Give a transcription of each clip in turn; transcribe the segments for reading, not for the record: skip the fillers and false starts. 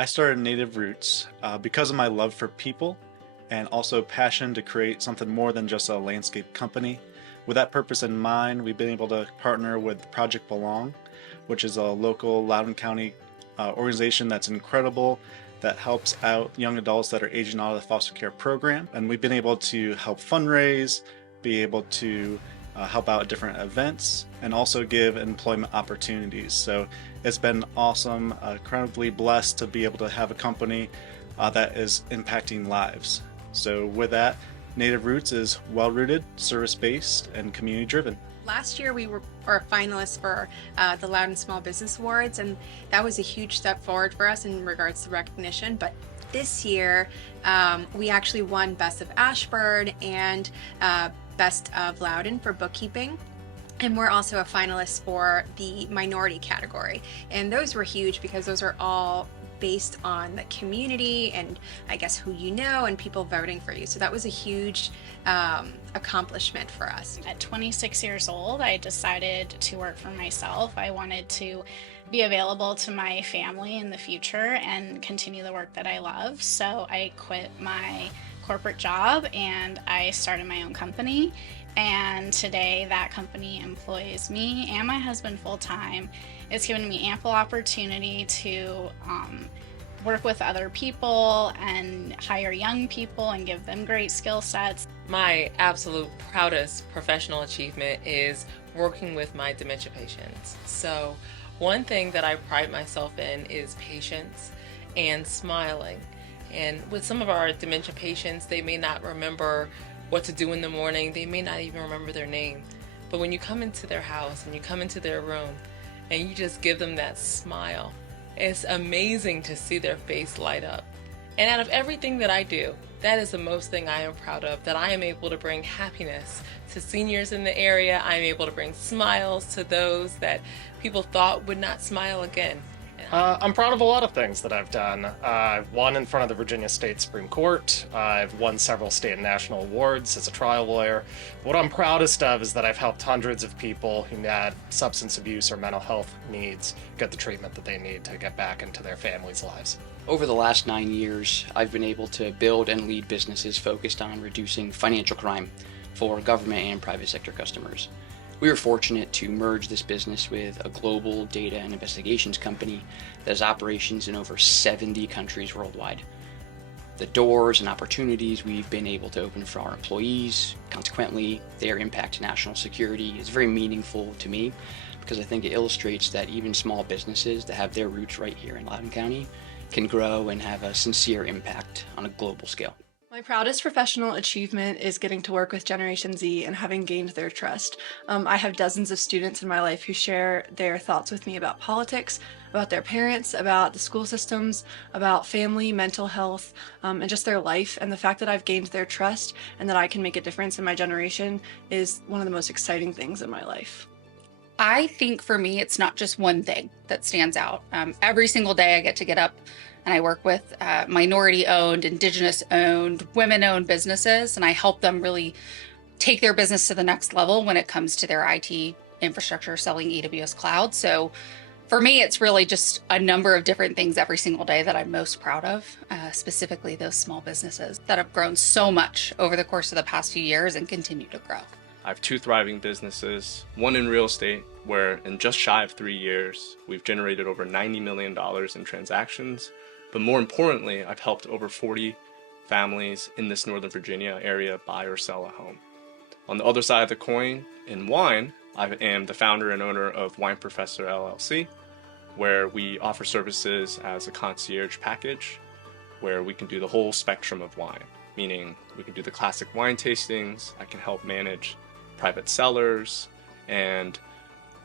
I started Native Roots because of my love for people and also passion to create something more than just a landscape company. With that purpose in mind, we've been able to partner with Project Belong, which is a local Loudoun County organization that's incredible, that helps out young adults that are aging out of the foster care program. And we've been able to help fundraise, be able to help out at different events, and also give employment opportunities. So it's been awesome, incredibly blessed to be able to have a company that is impacting lives. So with that, Native Roots is well-rooted, service-based, and community-driven. Last year we were finalists for the Loudoun Small Business Awards, and that was a huge step forward for us in regards to recognition. But this year we actually won Best of Ashford and Best of Loudoun for bookkeeping. And we're also a finalist for the minority category. And those were huge because those are all based on the community and I guess who you know and people voting for you. So that was a huge accomplishment for us. At 26 years old, I decided to work for myself. I wanted to be available to my family in the future and continue the work that I love. So I quit my corporate job and I started my own company. And today that company employs me and my husband full-time. It's given me ample opportunity to work with other people and hire young people and give them great skill sets. My absolute proudest professional achievement is working with my dementia patients. So one thing that I pride myself in is patience and smiling. And with some of our dementia patients, they may not remember what to do in the morning. They may not even remember their name. But when you come into their house and you come into their room and you just give them that smile, it's amazing to see their face light up. And out of everything that I do, that is the most thing I am proud of, that I am able to bring happiness to seniors in the area. I am able to bring smiles to those that people thought would not smile again. I'm proud of a lot of things that I've done. I've won in front of the Virginia State Supreme Court. I've won several state and national awards as a trial lawyer. What I'm proudest of is that I've helped hundreds of people who had substance abuse or mental health needs get the treatment that they need to get back into their families' lives. Over the last 9 years, I've been able to build and lead businesses focused on reducing financial crime for government and private sector customers. We were fortunate to merge this business with a global data and investigations company that has operations in over 70 countries worldwide. The doors and opportunities we've been able to open for our employees, consequently, their impact to national security is very meaningful to me because I think it illustrates that even small businesses that have their roots right here in Loudoun County can grow and have a sincere impact on a global scale. My proudest professional achievement is getting to work with Generation Z and having gained their trust. I have dozens of students in my life who share their thoughts with me about politics, about their parents, about the school systems, about family, mental health, and just their life. And the fact that I've gained their trust and that I can make a difference in my generation is one of the most exciting things in my life. I think for me, it's not just one thing that stands out. Every single day I get to get up and I work with minority-owned, indigenous-owned, women-owned businesses, and I help them really take their business to the next level when it comes to their IT infrastructure, selling AWS cloud. So for me, it's really just a number of different things every single day that I'm most proud of, specifically those small businesses that have grown so much over the course of the past few years and continue to grow. I have two thriving businesses, one in real estate, where in just shy of 3 years, we've generated over $90 million in transactions. But more importantly, I've helped over 40 families in this Northern Virginia area buy or sell a home. On the other side of the coin, in wine, I am the founder and owner of Wine Professor LLC, where we offer services as a concierge package, where we can do the whole spectrum of wine, meaning we can do the classic wine tastings, I can help manage private cellars, and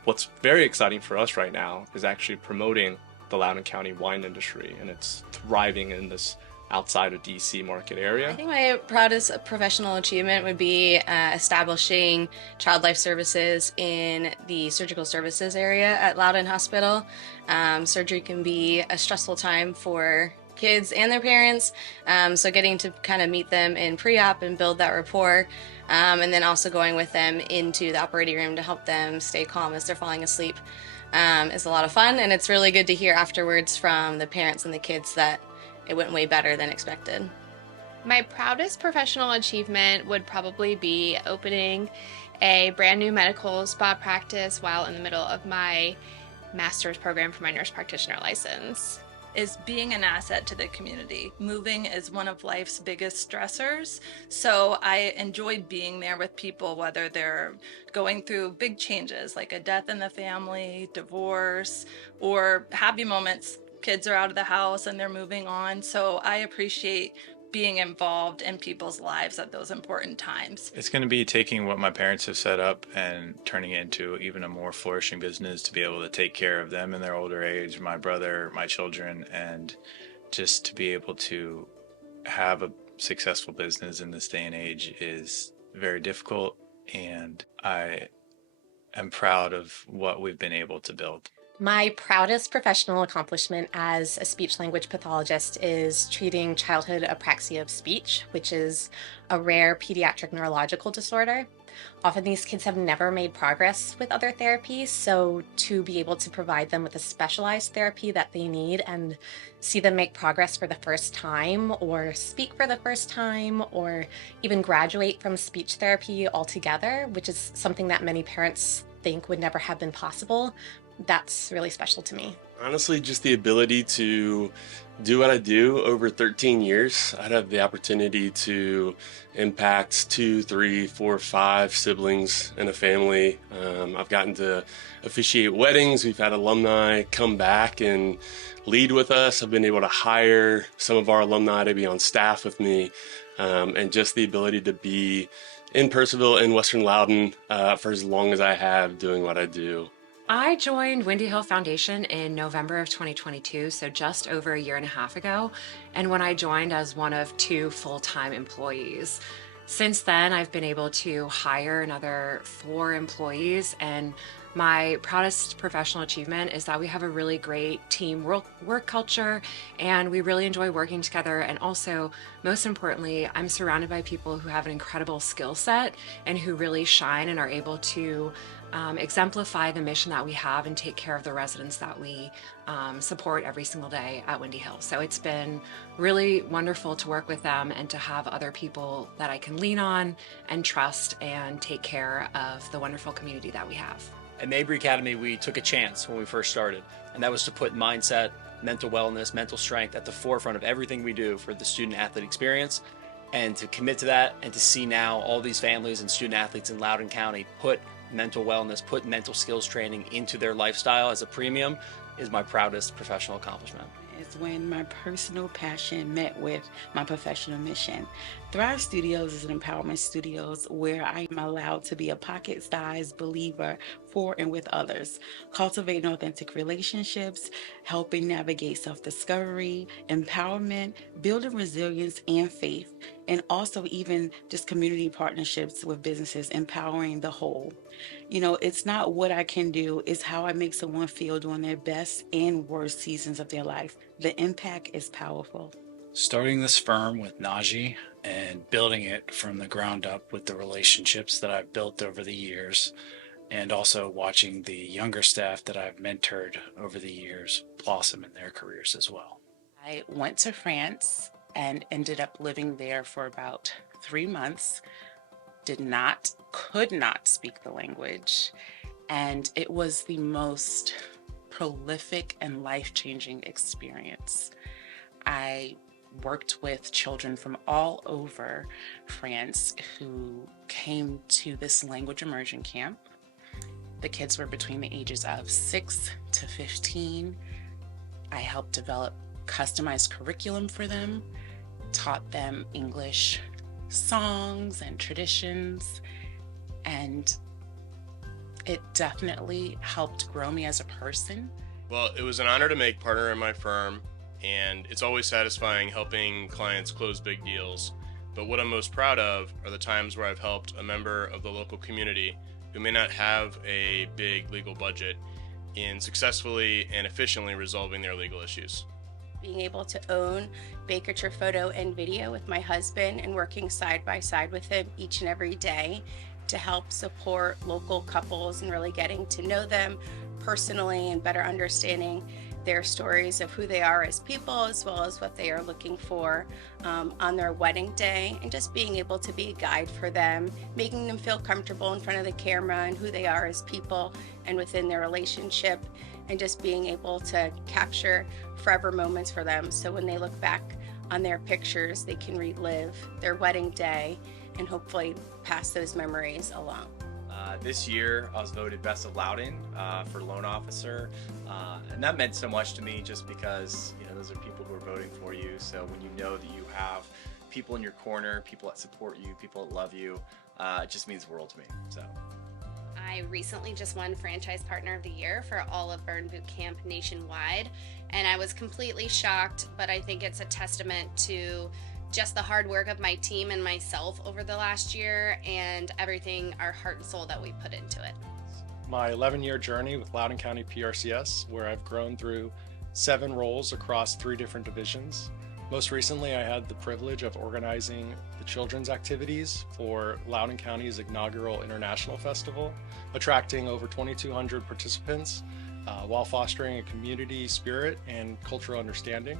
what's very exciting for us right now is actually promoting the Loudoun County wine industry, and it's thriving in this outside of DC market area. I think my proudest professional achievement would be establishing child life services in the surgical services area at Loudoun Hospital. Surgery can be a stressful time for kids and their parents, so getting to kind of meet them in pre-op and build that rapport, and then also going with them into the operating room to help them stay calm as they're falling asleep. is a lot of fun, and it's really good to hear afterwards from the parents and the kids that it went way better than expected. My proudest professional achievement would probably be opening a brand new medical spa practice while in the middle of my master's program for my nurse practitioner license. Is being an asset to the community. Moving is one of life's biggest stressors, so I enjoyed being there with people, whether they're going through big changes like a death in the family, divorce, or happy moments. Kids are out of the house and they're moving on, so I appreciate being involved in people's lives at those important times. It's going to be taking what my parents have set up and turning it into even a more flourishing business to be able to take care of them in their older age, my brother, my children, and just to be able to have a successful business in this day and age is very difficult, and I am proud of what we've been able to build. My proudest professional accomplishment as a speech language pathologist is treating childhood apraxia of speech, which is a rare pediatric neurological disorder. Often these kids have never made progress with other therapies, so to be able to provide them with a specialized therapy that they need and see them make progress for the first time, or speak for the first time, or even graduate from speech therapy altogether, which is something that many parents think would never have been possible, that's really special to me. Honestly, just the ability to do what I do over 13 years. I'd have the opportunity to impact 2, 3, 4, 5 siblings in a family. I've gotten to officiate weddings. We've had alumni come back and lead with us. I've been able to hire some of our alumni to be on staff with me. And just the ability to be in Percival in Western Loudoun for as long as I have doing what I do. I joined Windy Hill Foundation in November of 2022, so just over a year and a half ago, and when I joined as one of 2 full-time employees. Since then, I've been able to hire another 4 employees, and my proudest professional achievement is that we have a really great team work culture, and we really enjoy working together. And also, most importantly, I'm surrounded by people who have an incredible skill set and who really shine and are able to exemplify the mission that we have and take care of the residents that we support every single day at Windy Hill. So it's been really wonderful to work with them and to have other people that I can lean on and trust and take care of the wonderful community that we have. At Mabry Academy, we took a chance when we first started, and that was to put mindset, mental wellness, mental strength at the forefront of everything we do for the student-athlete experience, and to commit to that and to see now all these families and student-athletes in Loudoun County put mental wellness, put mental skills training into their lifestyle as a premium is my proudest professional accomplishment. Is when my personal passion met with my professional mission. Thrive Studios is an empowerment studios where I am allowed to be a pocket-sized believer for and with others, cultivating authentic relationships, helping navigate self-discovery, empowerment, building resilience and faith, and also even just community partnerships with businesses, empowering the whole. You know, it's not what I can do, it's how I make someone feel during their best and worst seasons of their life. The impact is powerful. Starting this firm with Najee and building it from the ground up with the relationships that I've built over the years, and also watching the younger staff that I've mentored over the years blossom in their careers as well. I went to France and ended up living there for about 3 months. Could not speak the language, and it was the most prolific and life-changing experience. I worked with children from all over France who came to this language immersion camp. The kids were between the ages of 6 to 15. I helped develop customized curriculum for them, taught them English songs and traditions, and it definitely helped grow me as a person. Well, it was an honor to make partner in my firm, and it's always satisfying helping clients close big deals. But what I'm most proud of are the times where I've helped a member of the local community who may not have a big legal budget in successfully and efficiently resolving their legal issues. Being able to own Bakerture Photo and Video with my husband and working side by side with him each and every day to help support local couples and really getting to know them, personally and better understanding their stories of who they are as people, as well as what they are looking for on their wedding day, and just being able to be a guide for them, making them feel comfortable in front of the camera and who they are as people and within their relationship, and just being able to capture forever moments for them, so when they look back on their pictures, they can relive their wedding day and hopefully pass those memories along. This year I was voted Best of Loudoun for Loan Officer, and that meant so much to me just because, you know, those are people who are voting for you. So when you know that you have people in your corner, people that support you, people that love you, it just means the world to me. So I recently just won Franchise Partner of the Year for all of Burn Boot Camp nationwide, and I was completely shocked, but I think it's a testament to just the hard work of my team and myself over the last year and everything, our heart and soul that we put into it. My 11-year journey with Loudoun County PRCS, where I've grown through 7 roles across 3 different divisions. Most recently, I had the privilege of organizing the children's activities for Loudoun County's inaugural International Festival, attracting over 2,200 participants while fostering a community spirit and cultural understanding.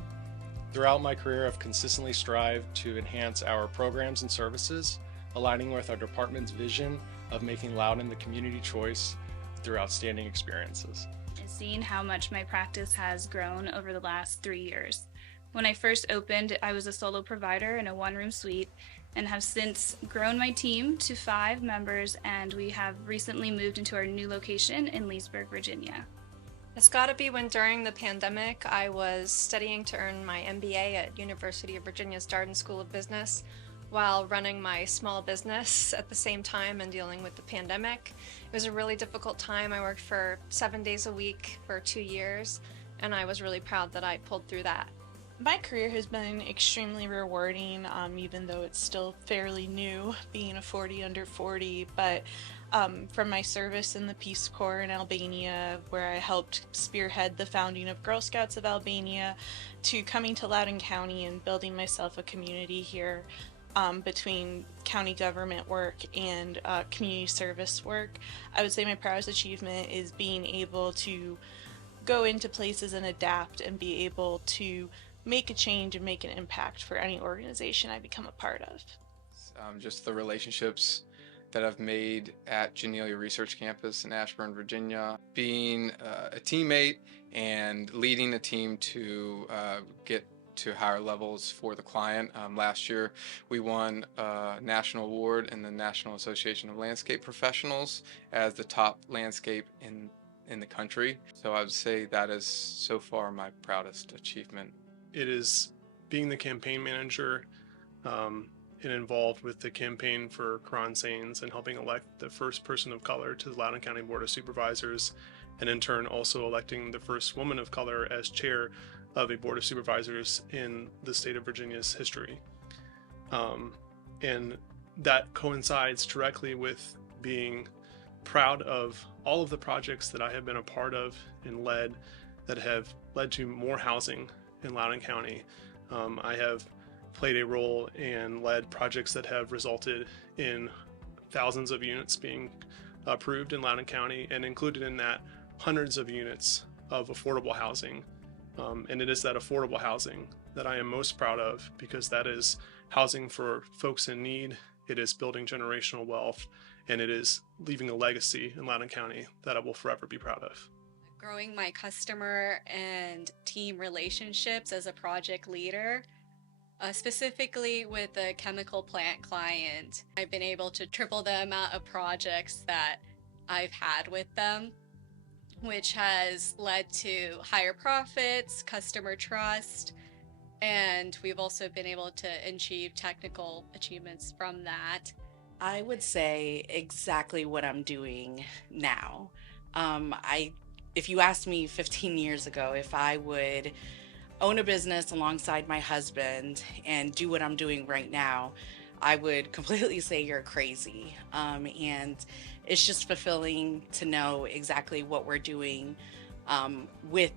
Throughout my career, I've consistently strived to enhance our programs and services, aligning with our department's vision of making Loudoun the community choice through outstanding experiences. I've seen how much my practice has grown over the last 3 years. When I first opened, I was a solo provider in a 1-room suite and have since grown my team to 5 members, and we have recently moved into our new location in Leesburg, Virginia. It's gotta be when during the pandemic I was studying to earn my MBA at University of Virginia's Darden School of Business while running my small business at the same time and dealing with the pandemic. It was a really difficult time. I worked for 7 days a week for 2 years, and I was really proud that I pulled through that. My career has been extremely rewarding, even though it's still fairly new, being a 40 under 40, but from my service in the Peace Corps in Albania, where I helped spearhead the founding of Girl Scouts of Albania, to coming to Loudoun County and building myself a community here between county government work and community service work. I would say my proudest achievement is being able to go into places and adapt and be able to make a change and make an impact for any organization I become a part of. Just the relationships that I've made at Genelia Research Campus in Ashburn, Virginia, being a teammate and leading a team to get to higher levels for the client. Last year we won a national award in the National Association of Landscape Professionals as the top landscape in the country. So I would say that is so far my proudest achievement. It is being the campaign manager and involved with the campaign for Karan Sains and helping elect the first person of color to the Loudoun County Board of Supervisors, and in turn also electing the first woman of color as chair of a Board of Supervisors in the state of Virginia's history. And that coincides directly with being proud of all of the projects that I have been a part of and led that have led to more housing in Loudoun County. I have played a role and led projects that have resulted in thousands of units being approved in Loudoun County, and included in that hundreds of units of affordable housing. And it is that affordable housing that I am most proud of, because that is housing for folks in need, it is building generational wealth, and it is leaving a legacy in Loudoun County that I will forever be proud of. Growing my customer and team relationships as a project leader, specifically with the chemical plant client, I've been able to triple the amount of projects that I've had with them, which has led to higher profits, customer trust, and we've also been able to achieve technical achievements from that. I would say exactly what I'm doing now. If you asked me 15 years ago if I would own a business alongside my husband and do what I'm doing right now, I would completely say you're crazy. And it's just fulfilling to know exactly what we're doing with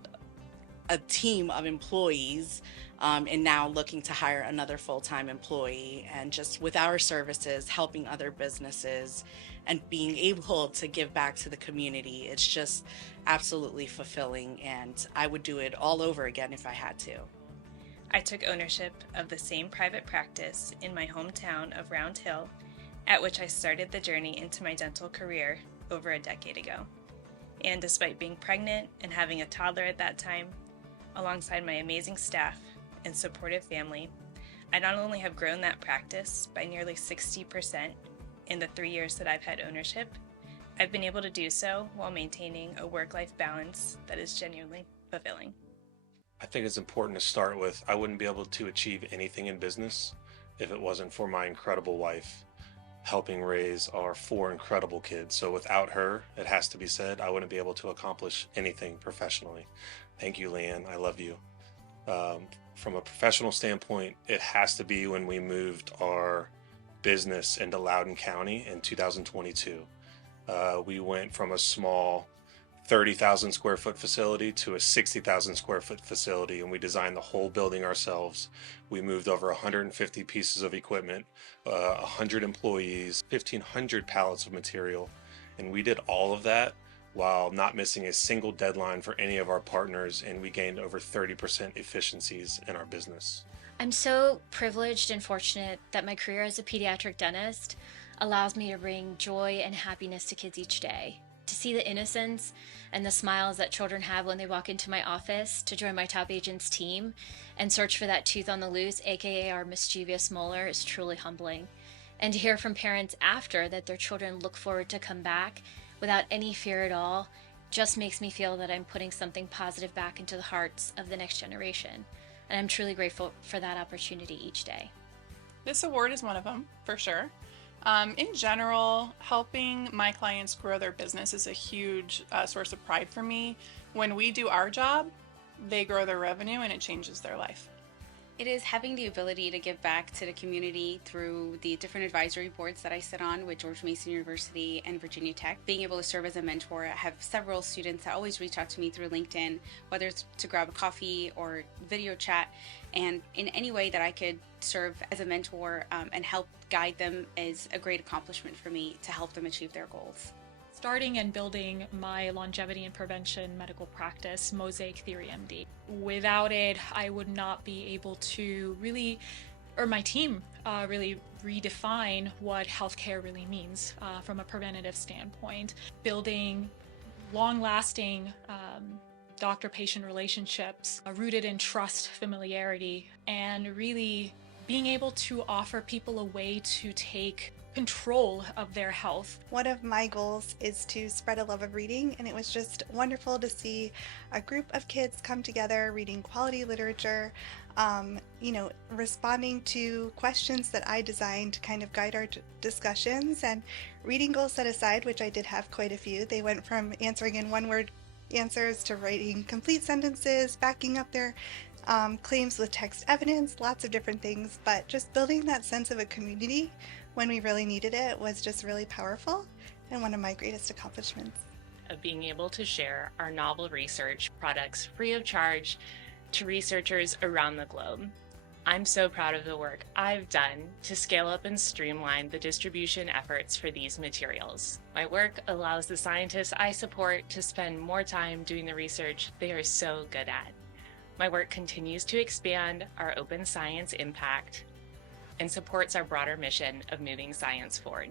a team of employees, and now looking to hire another full-time employee, and just with our services helping other businesses and being able to give back to the community. It's just absolutely fulfilling, and I would do it all over again if I had to. I took ownership of the same private practice in my hometown of Round Hill, at which I started the journey into my dental career over a decade ago. And despite being pregnant and having a toddler at that time, alongside my amazing staff and supportive family, I not only have grown that practice by nearly 60% in the 3 years that I've had ownership, I've been able to do so while maintaining a work-life balance that is genuinely fulfilling. I think it's important to start with, I wouldn't be able to achieve anything in business if it wasn't for my incredible wife helping raise our 4 incredible kids. So without her, it has to be said, I wouldn't be able to accomplish anything professionally. Thank you, Leanne. I love you. From a professional standpoint, it has to be when we moved our business into Loudoun County in 2022. We went from a small 30,000 square foot facility to a 60,000 square foot facility, and we designed the whole building ourselves. We moved over 150 pieces of equipment, 100 employees, 1,500 pallets of material, and we did all of that while not missing a single deadline for any of our partners, and we gained over 30% efficiencies in our business. I'm so privileged and fortunate that my career as a pediatric dentist allows me to bring joy and happiness to kids each day. To see the innocence and the smiles that children have when they walk into my office to join my top agents team and search for that tooth on the loose, aka our mischievous molar, is truly humbling. And to hear from parents after that their children look forward to come back without any fear at all just makes me feel that I'm putting something positive back into the hearts of the next generation. And I'm truly grateful for that opportunity each day. This award is one of them, for sure. In general, helping my clients grow their business is a huge source of pride for me. When we do our job, they grow their revenue and it changes their life. It is having the ability to give back to the community through the different advisory boards that I sit on with George Mason University and Virginia Tech. Being able to serve as a mentor, I have several students that always reach out to me through LinkedIn, whether it's to grab a coffee or video chat, and in any way that I could serve as a mentor and help guide them is a great accomplishment for me to help them achieve their goals. Starting and building my longevity and prevention medical practice, Mosaic Theory MD. Without it, I would not be able to really, or my team really redefine what healthcare really means from a preventative standpoint. Building long-lasting doctor-patient relationships rooted in trust, familiarity, and really being able to offer people a way to take control of their health. One of my goals is to spread a love of reading, and it was just wonderful to see a group of kids come together reading quality literature, responding to questions that I designed to kind of guide our discussions, and reading goals set aside, which I did have quite a few. They went from answering in one-word answers to writing complete sentences, backing up their claims with text evidence, lots of different things, but just building that sense of a community when we really needed it was just really powerful and one of my greatest accomplishments. Of being able to share our novel research products free of charge to researchers around the globe. I'm so proud of the work I've done to scale up and streamline the distribution efforts for these materials. My work allows the scientists I support to spend more time doing the research they are so good at. My work continues to expand our open science impact and supports our broader mission of moving science forward.